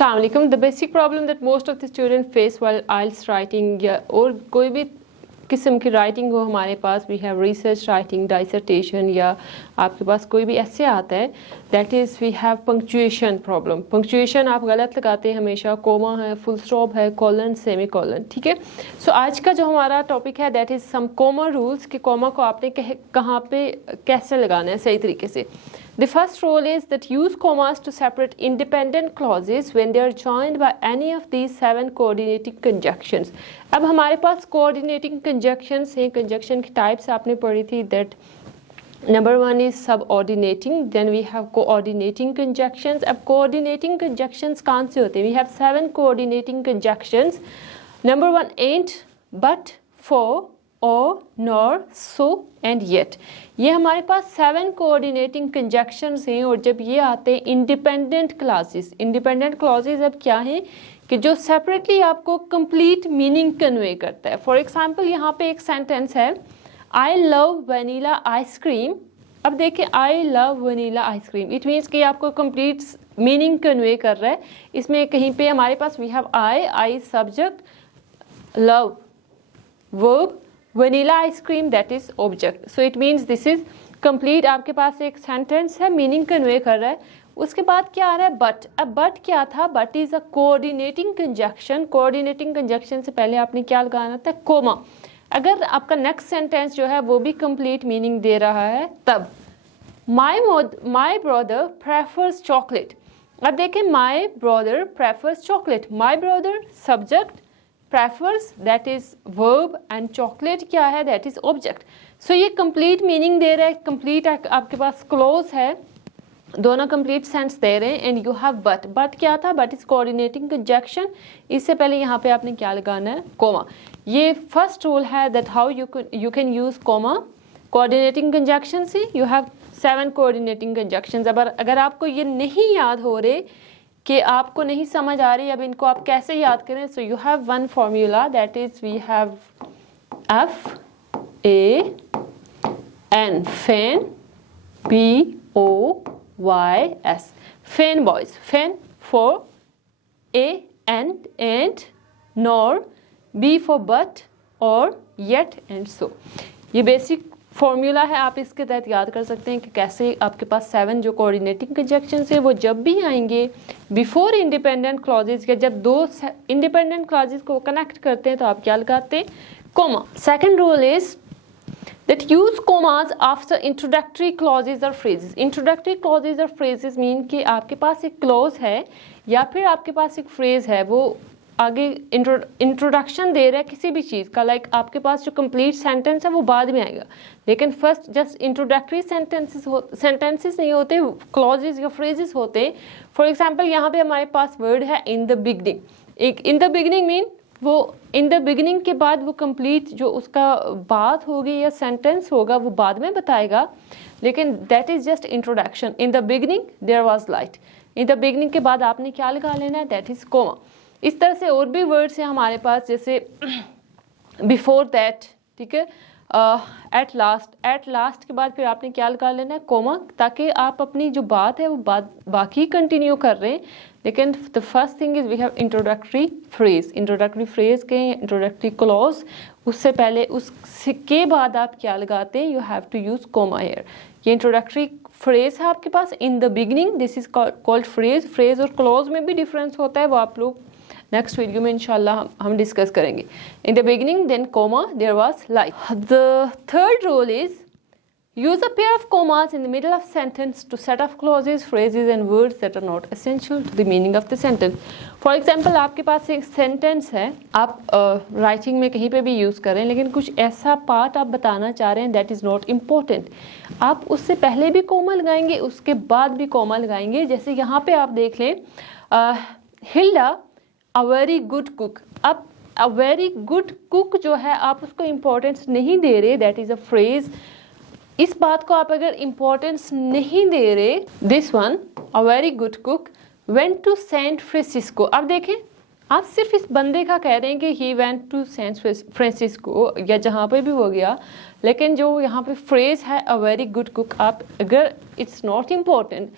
अस्सलाम वालेकुम। The basic problem that most of the student face while IELTS writing या और कोई भी किस्म की राइटिंग हो हमारे पास, we have research writing, dissertation या आपके पास कोई भी ऐसे आता है, that is we have punctuation problem. Punctuation आप गलत लगाते हैं हमेशा, कोमा है, फुल स्टॉप है, कॉलन, सेमी कॉलन, ठीक है। सो आज का जो हमारा टॉपिक है that is some coma rules कि कोमा को आपने कहाँ पे कैसे लगाना है सही तरीके से। The first rule is that use commas to separate independent clauses when they are joined by any of these 7 coordinating conjunctions. अब हमारे पास coordinating conjunctions हैं, conjunction की types आपने पढ़ी थी, that number 1 is subordinating, then we have coordinating conjunctions. अब coordinating conjunctions कौन से होते हैं? We have 7 coordinating conjunctions. Number 1 ain't, but, for, or, nor, so and yet. ये हमारे पास 7 कोऑर्डिनेटिंग कंजक्शंस हैं और जब ये आते हैं इंडिपेंडेंट क्लॉजेस। इंडिपेंडेंट क्लॉजेस अब क्या हैं कि जो सेपरेटली आपको कंप्लीट मीनिंग कन्वे करता है। फॉर एग्जांपल यहाँ पे एक सेंटेंस है, आई लव वनीला आइसक्रीम। अब देखिए I love vanilla ice cream, it means कि आपको कंप्लीट मीनिंग कन्वे कर रहा है। इसमें कहीं पे हमारे पास we have I subject, love verb, vanilla ice cream that is object. So it means this is complete. आपके पास एक सेंटेंस है, मीनिंग कन्वे कर रहा है। उसके बाद क्या आ रहा है? बट। अब बट क्या था? But is a coordinating conjunction. Coordinating conjunction से पहले आपने क्या लगाना था? कोमा। अगर आपका नेक्स्ट सेंटेंस जो है वो भी कंप्लीट मीनिंग दे रहा है तब माई ब्रदर प्रेफर्स चॉकलेट। अब देखें, my brother prefers chocolate, my brother subject, prefers that is verb and chocolate क्या है? that is object. so ये complete meaning दे रहा है, complete आपके पास clause है, दोनों complete sense दे रहे हैं। and you have but क्या था? but is coordinating conjunction। इससे पहले यहाँ पे आपने क्या लगाना है? comma। ये first rule है that how you can use comma। coordinating conjunction से you have 7 coordinating conjunctions। अगर आपको ये नहीं याद हो रहे कि आपको नहीं समझ आ रही, अब इनको आप कैसे याद करें? So you have one formula that is we have FAN, FAN, BOYS, FANBOYS, FAN for A and nor, B for but और yet and so। ये बेसिक फॉर्मूला है, आप इसके तहत याद कर सकते हैं कि कैसे आपके पास 7 जो कोऑर्डिनेटिंग कंजक्शंस है वो जब भी आएंगे बिफोर इंडिपेंडेंट क्लॉजेस या जब 2 इंडिपेंडेंट क्लॉजेस को कनेक्ट करते हैं तो आप क्या लगाते हैं? Comma. Second rule is that use commas after introductory clauses और फ्रेजेस। इंट्रोडक्टरी क्लॉजेस और फ्रेजेस मीन कि आपके पास एक क्लॉज है या फिर आपके पास एक फ्रेज है, वो आगे इंट्रोडक्शन दे रहा है किसी भी चीज़ का। लाइक आपके पास जो कंप्लीट सेंटेंस है वो बाद में आएगा, लेकिन फर्स्ट जस्ट इंट्रोडक्टरी सेंटेंसेस नहीं होते, क्लॉजेस या फ्रेजेस होते हैं। फॉर एग्जांपल यहाँ पे हमारे पास वर्ड है इन द बिगनिंग। एक इन द बिगनिंग मीन वो इन द बिगनिंग के बाद वो कंप्लीट जो उसका बात होगी या सेंटेंस होगा वो बाद में बताएगा, लेकिन that is just introduction. In the beginning there was light. In the beginning के बाद आपने क्या लगा लेना है? That is comma. इस तरह से और भी वर्ड्स हैं हमारे पास, जैसे बिफोर दैट, ठीक है, एट लास्ट के बाद फिर आपने क्या लगा लेना है? कोमा, ताकि आप अपनी जो बात है वो बात बाकी कंटिन्यू कर रहे हैं। लेकिन the first thing is we have introductory phrase. Introductory phrase के इंट्रोडक्टरी क्लॉज, उससे पहले उसके बाद आप क्या लगाते हैं? You have to use comma here. ये इंट्रोडक्टरी फ्रेज है आपके पास in the beginning, this is called phrase. Phrase और क्लॉज में भी डिफरेंस होता है, वो आप लोग नेक्स्ट वीडियो में इंशाल्लाह हम डिस्कस करेंगे। In the beginning then comma, there was light. The third rule is use a pair of commas in the middle of sentence to set off clauses, phrases and words that are not essential to the meaning of the sentence. For example आपके पास एक sentence है, आप writing में कहीं पे भी use करें, लेकिन कुछ ऐसा पार्ट आप बताना चाह रहे हैं दैट इज़ नॉट इम्पोर्टेंट, आप उससे पहले भी कोमा लगाएंगे, उसके बाद भी कोमा लगाएंगे। जैसे यहाँ पे आप देख लें, हिल्डा अ वेरी गुड कुक। अब अ वेरी गुड कुक जो है आप उसको इम्पोर्टेंस नहीं दे रहे, दैट इज़ अ फ्रेज। इस बात को आप अगर इम्पोर्टेंस नहीं दे रहे, this one a very good cook went to San Francisco. अब देखें, आप सिर्फ इस बंदे का कह रहे हैं कि he went to San Francisco या जहाँ पे भी हो गया, लेकिन जो यहाँ पे फ्रेज है अ वेरी गुड कुक, आप अगर इट्स नॉट इम्पोर्टेंट